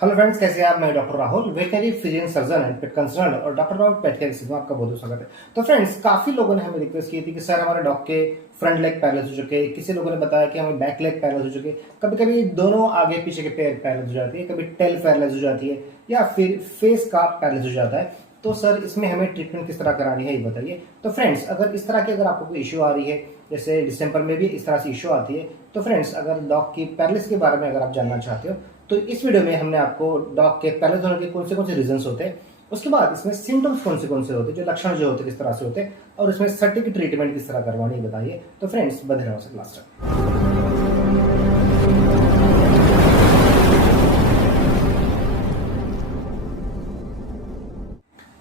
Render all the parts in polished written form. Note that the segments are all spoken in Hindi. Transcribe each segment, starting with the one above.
हेलो फ्रेंड्स, कैसे हैं आप? मैं doctor Rahul, veterinary physician surgeon and pet consultant और डॉक्टर राहुल पेट केयर में आपका बहुत बहुत स्वागत है। तो फ्रेंड्स, काफी लोगों ने हमें रिक्वेस्ट की थी कि सर हमारे डॉग के फ्रंट लेग पैरलाइज हो चुके, किसी लोगों ने बताया कि हमें बैक लेग पैरलाइज हो चुके, कभी कभी दोनों आगे पीछे के पैर पैरलाइज हो जाती है, कभी टेल पैरलाइज हो जाती है या फिर फेस का पैरलाइज हो जाता है। तो सर इसमें हमें ट्रीटमेंट किस तरह करानी है ये बताइए। तो फ्रेंड्स, अगर इस तरह की अगर आपको कोई इश्यू आ रही है, जैसे दिसंबर में भी इस तरह से इश्यू आती है, तो फ्रेंड्स अगर डॉग की पैरलिस के बारे में अगर आप जानना चाहते हो तो इस वीडियो में हमने आपको डॉग के पैरलिस होने के कौन से रीजंस होते हैं, उसके बाद इसमें सिम्टम्स कौन से होते हैं, जो लक्षण जो होते हैं किस तरह से होते हैं, और इसमें सटीक ट्रीटमेंट किस तरह करवानी है बताइए। तो फ्रेंड्स बने रहो से लास्ट तक।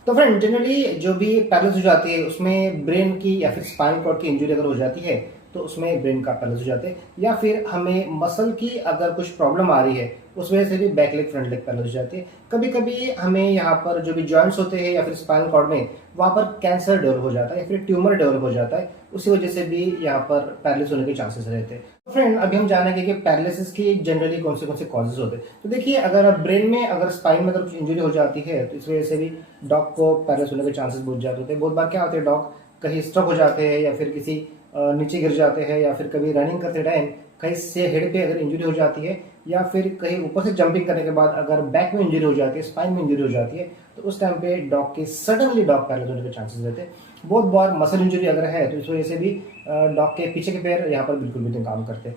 तो फ्रेंड, जनरली जो भी पैरलिस हो जाती है उसमें ब्रेन की या फिर स्पाइनल कॉर्ड की इंजरी अगर हो जाती है तो उसमें ब्रेन का पैरलिस हो जाते हैं, या फिर हमें मसल की अगर कुछ प्रॉब्लम आ रही है उस वजह से भी बैक लेग फ्रंट लेग पैरलिस हो जाती है। कभी कभी हमें यहाँ पर जो भी जॉइंट्स होते हैं या फिर स्पाइनल कॉर्ड में वहाँ पर कैंसर डेवलप हो जाता है या फिर ट्यूमर डेवलप हो जाता है, उसी वजह से भी यहाँ पर पैरलिस होने के चांसेस रहते हैं। फ्रेंड, अभी हम जानेंगे कि पैरालिसिस की जनरली कौन से कॉजेज होते हैं। तो देखिए, अगर ब्रेन में अगर स्पाइन में अगर कुछ इंजरी हो जाती है तो इस वजह से भी डॉग को पैरालिसिस होने के चांसेस बहुत ज्यादा होते हैं। बहुत बार क्या होते हैं, डॉग कहीं स्ट्रक हो जाते हैं या फिर किसी नीचे गिर जाते हैं, या फिर कभी रनिंग करते टाइम कहीं से हेड पे अगर इंजरी हो जाती है, या फिर कहीं ऊपर से जंपिंग करने के बाद अगर बैक में इंजरी हो जाती है, स्पाइन में इंजरी हो जाती है, तो उस टाइम पे डॉग के सडनली डॉग पैरालिसिस होने के चांसेस रहते हैं। बहुत बार मसल इंजरी अगर है तो इस वजह से भी डॉग के पीछे के पैर यहाँ पर बिल्कुल भी नहीं काम करते।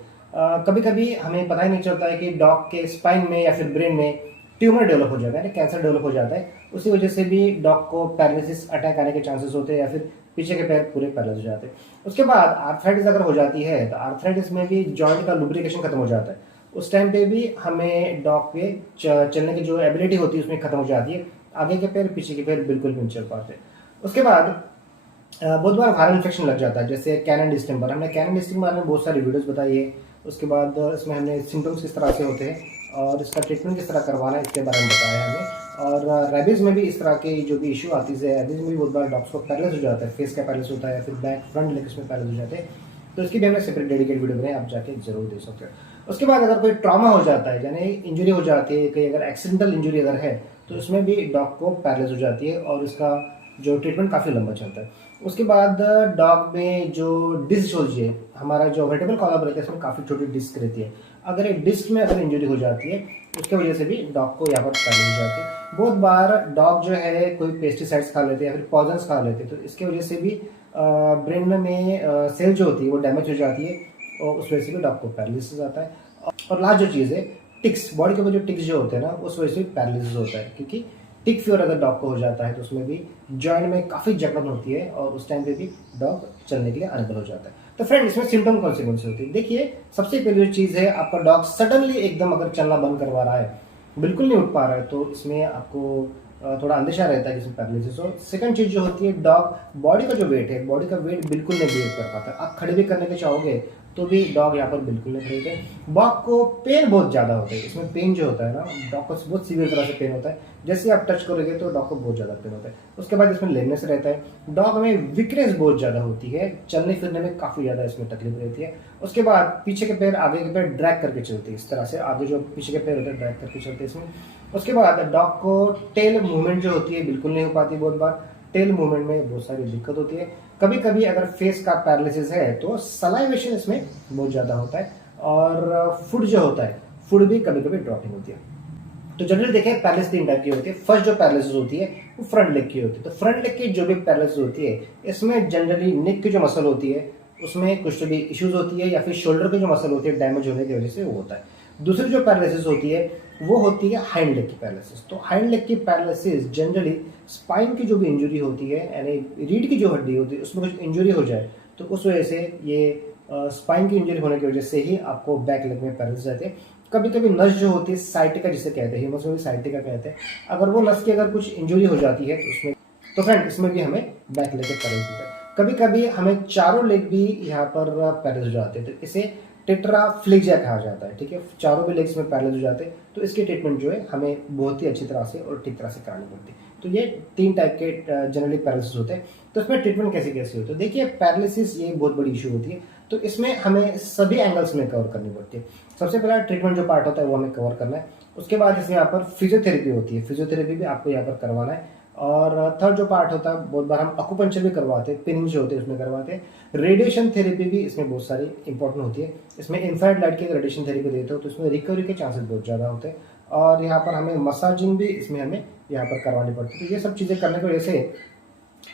कभी कभी हमें पता ही नहीं चलता है कि डॉग के स्पाइन में या फिर ब्रेन में ट्यूमर डेवलप हो जाता है, कैंसर डेवलप हो जाता है, उसी वजह से भी डॉग को पैरालिसिस अटैक आने के चांसेस होते हैं या फिर पीछे के पैर पूरे पैरालिस हो जाते हैं। उसके बाद आर्थराइटिस अगर हो जाती है तो आर्थराइटिस में भी जॉइंट का लुब्रिकेशन खत्म हो जाता है, उस टाइम पे भी हमें डॉग के चलने की जो एबिलिटी होती है उसमें खत्म हो जाती है, आगे के पैर पीछे के पैर बिल्कुल भी नहीं चल पाते। उसके बाद बहुत बार वायरल इन्फेक्शन लग जाता है, जैसे कैनन डिस्टेंपर। हमने कैनन डिस्टेंपर बारे में बहुत सारी वीडियोस बताई है। उसके बाद इसमें हमने सिम्टम्स किस तरह से होते हैं और इसका ट्रीटमेंट किस तरह करवाना है इसके बारे में बताया हमें। और रेबीज में भी इस तरह की जो भी इशू आती है, रेबीज में भी बहुत बार डॉग्स को पैरलिस हो जाता है, फेस का पैरलिस होता है या फिर बैक फ्रंट लेग्स में पैरलिस हो जाते हैं। तो इसकी भी हमने सेपरेट डेडिकेट वीडियो बनाई, आप जाके जरूर देख सकते हो। उसके बाद अगर कोई ट्रॉमा हो जाता है, यानी इंजरी हो जाती है, कहीं अगर एक्सीडेंटल इंजरी अगर है तो इसमें भी डॉग को पैरलिस हो जाती है और इसका जो ट्रीटमेंट काफ़ी लंबा चलता है। उसके बाद डॉग में जो डिस्क होती है, हमारा जो वर्टिब्रल कॉलम रहता है इसमें काफ़ी छोटी डिस्क रहती है, अगर एक डिस्क में अगर इंजरी हो जाती है उसके वजह से भी डॉग को यहाँ पर पैरलिस हो जाती है। बहुत बार डॉग जो है कोई पेस्टिसाइड्स खा लेते हैं या फिर पॉइजन्स खा लेते हैं, तो इसके वजह से भी ब्रेन में सेल जो होती है वो डैमेज हो जाती है और उस वजह से भी डॉग को पैरलिस हो जाता है। और लास्ट जो चीज़ है, टिक्स, बॉडी के ऊपर जो टिक्स जो होते हैं ना, उस वजह से भी पैरलिस होता है, क्योंकि टिक फीवर अगर डॉग को हो जाता है तो उसमें भी जॉइंट में काफ़ी जकड़न होती है और उस टाइम पे भी डॉग चलने के लिए अनएबल हो जाता है। तो फ्रेंड, इसमें सिम्टम कौन से होते हैं? देखिए, सबसे पहली जो चीज़ है, आपका डॉग सडनली एकदम अगर चलना बंद करवा रहा है, बिल्कुल नहीं उठ पा रहा है, तो इसमें आपको थोड़ा अंदेशा रहता है कि इसमें पैरालिसिस हो। सेकंड चीज़ जो होती है, डॉग बॉडी का जो वेट है, बॉडी का वेट बिल्कुल नहीं बिहेव कर पाता। आप खड़े भी करने के चाहोगे तो भी डॉग यहाँ पर बिल्कुल नहीं खड़ेगा। डॉग को पेन बहुत ज़्यादा होता है, इसमें पेन जो होता है ना, डॉग को बहुत सीवियर तरह से पेन होता है, जैसे आप टच करोगे तो डॉग को बहुत ज़्यादा पेन होता है। उसके बाद इसमें लेमनेस रहता है, डॉग में वीकनेस बहुत ज़्यादा होती है, चलने फिरने में काफ़ी ज़्यादा इसमें तकलीफ रहती है। उसके बाद पीछे के पैर आगे के पैर ड्रैग करके चलते हैं, इस तरह से आगे जो पीछे के पैर होते हैं ड्रैग करके चलते हैं इसमें। उसके बाद डॉग को टेल मूवमेंट जो होती है बिल्कुल नहीं हो पाती, बहुत बार टेल मूवमेंट में बहुत सारी दिक्कत होती है। कभी कभी अगर फेस का पैरालिसिस है तो सलाइवेशन इसमें बहुत ज़्यादा होता है, और फूड जो होता है, फूड भी कभी कभी ड्रॉपिंग होती है। तो जनरली देखें, पैरालिसिस 3 टाइप की होती है। फर्स्ट जो पैरालिसिस होती है वो फ्रंट लेग की होती है। तो फ्रंट लेग की जो भी पैरालिसिस होती है, इसमें जनरली नेक की जो मसल होती है उसमें कुछ तो भी इश्यूज होती है, या फिर शोल्डर की जो मसल होती है डैमेज होने की वजह से वो होता है। दूसरी जो पैरालिसिस होती है वो होती है हाइंड लेग की पैरालिसिस। तो हाइंड लेग की पैरालिसिस जनरली स्पाइन की जो भी इंजरी होती है, यानी रीढ़ की जो हड्डी होती है उसमें कुछ इंजरी हो जाए तो उस वजह से ये स्पाइन की इंजरी होने की वजह से ही आपको बैक लेग में पैरालिसिस रहते हैं। कभी कभी नस जो होती है साइटिका जिसे कहते हैं, ह्यूमन्स में भी साइटिका कहते हैं, अगर वो नस की अगर कुछ इंजरी हो जाती है तो उसमें, तो फ्रेंड इसमें भी हमें बैक लेग में पैरालिसिस होता है। कभी कभी हमें चारों लेग भी यहाँ पर पैरालिसिस हो जाते हैं, तो इसे टेट्राफ्लेजिया कहा जाता है, ठीक है। चारों भी लेग्स में पैरालिसिस हो जाते हैं, तो इसके ट्रीटमेंट जो है हमें बहुत ही अच्छी तरह से और ठीक तरह से करानी पड़ती है। तो ये 3 टाइप के जनरली पैरालिसिस होते हैं। तो इसमें ट्रीटमेंट कैसे कैसे होती है? देखिए, पैरालिसिस ये बहुत बड़ी इशू होती है, तो इसमें हमें सभी एंगल्स में कवर करनी पड़ती है। सबसे पहला ट्रीटमेंट जो पार्ट होता है वो हमें कवर करना है। उसके बाद इसमें यहाँ पर फिजियोथेरेपी होती है, फिजियोथेरेपी भी आपको यहाँ पर करवाना है। और थर्ड जो पार्ट होता है, बहुत बार हम अकुपंचर भी करवाते हैं, पिनिंग जो होते हैं उसमें करवाते हैं। रेडिएशन थेरेपी भी इसमें बहुत सारी इंपॉर्टेंट होती है। इसमें इंफ्रारेड लाइट की रेडिएशन थेरेपी देते हो तो इसमें रिकवरी के चांसेस बहुत ज़्यादा होते हैं। और यहाँ पर हमें मसाजिंग भी इसमें हमें यहाँ पर करवानी पड़ती है। तो ये सब चीज़ें करने की वजह से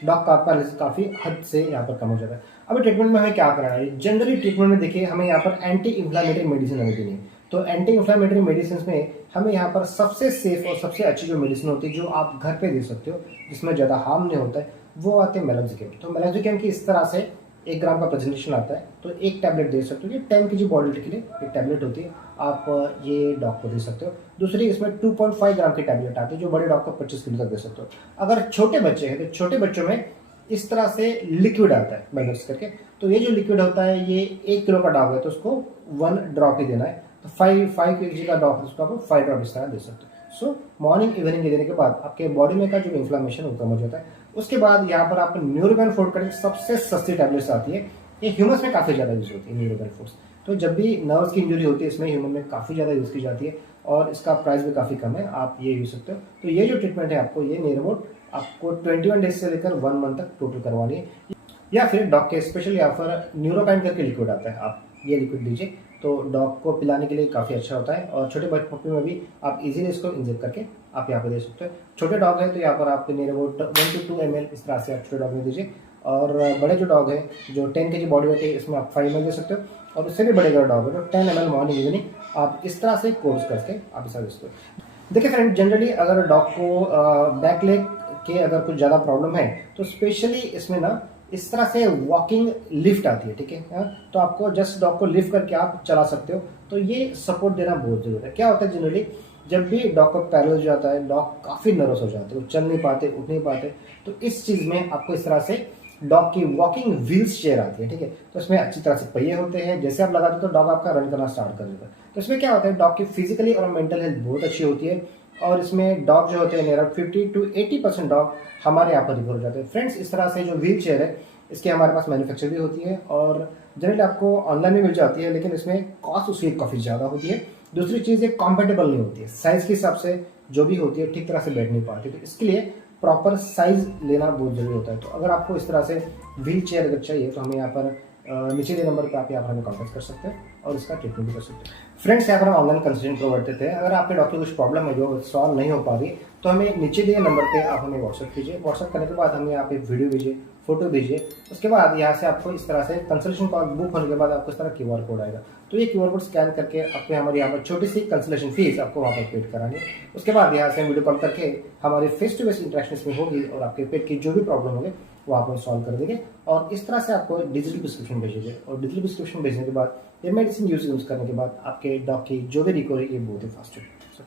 डॉग का काफ़ी हद से यहाँ पर कम हो जाता है। अभी ट्रीटमेंट में हमें क्या करना है? जनरली ट्रीटमेंट में देखिए हमें यहाँ पर एंटी इन्फ्लामेटरी मेडिसिन हमें देनी है। तो एंटी इन्फ्लामेटरी मेडिसिन में हमें यहाँ पर सबसे सेफ और सबसे अच्छी जो मेडिसिन होती है जो आप घर पे दे सकते हो, जिसमें ज़्यादा हार्म नहीं होता है, वो आते हैं मेलोक्सिकम। तो मेलोक्सिकम की इस तरह से 1 ग्राम का प्रेजेंटेशन आता है, तो 1 टैबलेट दे सकते हो। ये 10 kg बॉडी वेट के लिए एक टैबलेट होती है, आप ये डॉग को दे सकते हो। दूसरी इसमें 2.5 ग्राम की टैबलेट आती है जो बड़े डॉग को 25 किलो तक दे सकते हो। अगर छोटे बच्चे हैं तो छोटे बच्चों में इस तरह से लिक्विड आता है मेलोक्स करके। तो ये जो लिक्विड होता है ये 1 किलो का डॉग है तो उसको 1 ड्रॉप ही देना है। तो 5 kg का डॉग है उसको आप 5 ड्रॉप इस तरह दे सकते हो। सो मॉर्निंग इवनिंग देने के बाद आपके बॉडी में का जो इन्फ्लामेशन वो कम हो जाता है। उसके बाद यहाँ पर आप न्यूरोबेन फूड करके सबसे सस्ती टैबलेट्स आती है, ये ह्यूमन्स में काफ़ी ज़्यादा यूज होती है न्यूरोबेन फूड्स। तो जब भी नर्व्स की इंजरी होती है इसमें ह्यूमन में काफ़ी ज़्यादा यूज़ की जाती है और इसका प्राइस भी काफ़ी कम है, आप ये यूज सकते हो। तो ये जो ट्रीटमेंट है आपको ये नियर अबाउट आपको 21 डेज से लेकर 1 मंथ तक टोटल करवानी है। या फिर डॉग के स्पेशल या फिर न्यूरोकाइन करके लिक्विड आता है, आप ये लिक्विड दीजिए तो डॉग को पिलाने के लिए काफ़ी अच्छा होता है। और छोटे पप्पी में भी आप इजीली इसको इंजेक्ट करके आप यहाँ पे दे सकते हो। छोटे डॉग है तो यहाँ पर आप नियर अबाउट 1 to 2 ml इस तरह से आप छोटे डॉग में दीजिए। और बड़े जो डॉग है जो 10 kg बॉडी वेट है इसमें आप 5 ml दे सकते हो। और उससे भी बड़े अगर डॉग है तो 10 ml मॉर्निंग इवनिंग आप इस तरह से कोर्स करके आप इस तरह दे सकते हो। देखिए फ्रेंड, जनरली अगर डॉग को बैक लेग के अगर कुछ ज़्यादा प्रॉब्लम है तो स्पेशली इसमें ना इस तरह से वॉकिंग लिफ्ट आती है, ठीक है। तो आपको जस्ट डॉग को लिफ्ट करके आप चला सकते हो। तो ये सपोर्ट देना बहुत जरूरी है। क्या होता है जनरली जब भी डॉग को पैरलाइज हो जाता है, डॉग काफ़ी नर्वस हो जाते हैं, वो चल नहीं पाते, उठ नहीं पाते, तो इस चीज़ में आपको इस तरह से डॉग की वॉकिंग व्हील्स चेयर आती है, ठीक है। तो इसमें अच्छी तरह से पहिए होते हैं, जैसे आप लगाते हो तो डॉग आपका रन करना स्टार्ट कर देता है। तो इसमें क्या होता है डॉग की फिजिकली और मेंटल हेल्थ बहुत अच्छी होती है। और इसमें डॉग जो होते हैं नियर 50 to 80% डॉग हमारे यहाँ पर रिकवर हो जाते हैं। फ्रेंड्स, इस तरह से जो व्हील चेयर है इसके हमारे पास मैन्युफैक्चर भी होती है और जनरली आपको ऑनलाइन भी मिल जाती है, लेकिन इसमें कॉस्ट उसकी काफ़ी ज़्यादा होती है। दूसरी चीज़ ये कॉम्पेटेबल नहीं होती है, साइज़ के हिसाब से जो भी होती है ठीक तरह से बैठ नहीं पाती। तो इसके लिए प्रॉपर साइज लेना बहुत जरूरी होता है। तो अगर आपको इस तरह से व्हील चेयर अगर चाहिए तो हमें यहाँ पर नीचे के नंबर पर आप यहाँ पर हमें कॉन्टैक्ट कर सकते हैं और इसका ट्रीटमेंट भी कर सकते हैं। फ्रेंड्स, यहाँ पर हम ऑनलाइन कंसल्टेंट प्रोवाइड देते हैं। अगर आपके डॉक्टर कुछ प्रॉब्लम है जो सॉल्व नहीं हो पा रही तो हमें नीचे दिए नंबर पे आप हमें व्हाट्सअप कीजिए। व्हाट्सअप करने के बाद हमें यहाँ पे वीडियो भेजिए, फोटो भेजिए। उसके बाद यहाँ से आपको इस तरह से कंसल्टेशन कॉल बुक होने के बाद आपको इस तरह QR कोड आएगा। तो ये QR कोड स्कैन करके आपको हमारे यहाँ पर छोटी सी कंसल्टेशन फीस आपको वहाँ पर पेड करानी है। उसके बाद यहाँ से वीडियो कॉल करके हमारे फेस टू फेस इंटरेक्शन इसमें होगी और आपके पेट की जो भी प्रॉब्लम होगी वो आप सॉल्व कर देंगे। और इस तरह से आपको डिजिटल प्रिस्क्रिप्शन भेजेंगे और डिजिटल प्रिस्क्रिप्शन भेजने के बाद ये मेडिसिन यूज करने के बाद आपके डॉग की जो भी रिकवरी ये बहुत ही फास्ट है।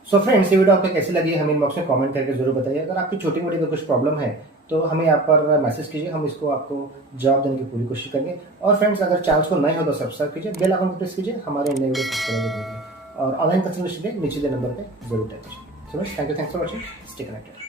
सो फ्रेंड्स, ये वीडियो आपको कैसी लगी हमें इनबॉक्स में कमेंट करके जरूर बताइए। अगर आपकी छोटी मोटी कुछ प्रॉब्लम है तो हमें यहाँ पर मैसेज कीजिए, हम इसको आपको जवाब देने की पूरी कोशिश करेंगे। और फ्रेंड्स, अगर चैनल को नए हो तो सब्सक्राइब कीजिए, बेल आइकन को प्रेस कीजिए हमारे नए वीडियो सबसे पहले देखने के लिए। और ऑनलाइन कंसल्टेशन के नीचे नंबर पर जरूर टाइप कीजिए। So thank you for watching, stay connected.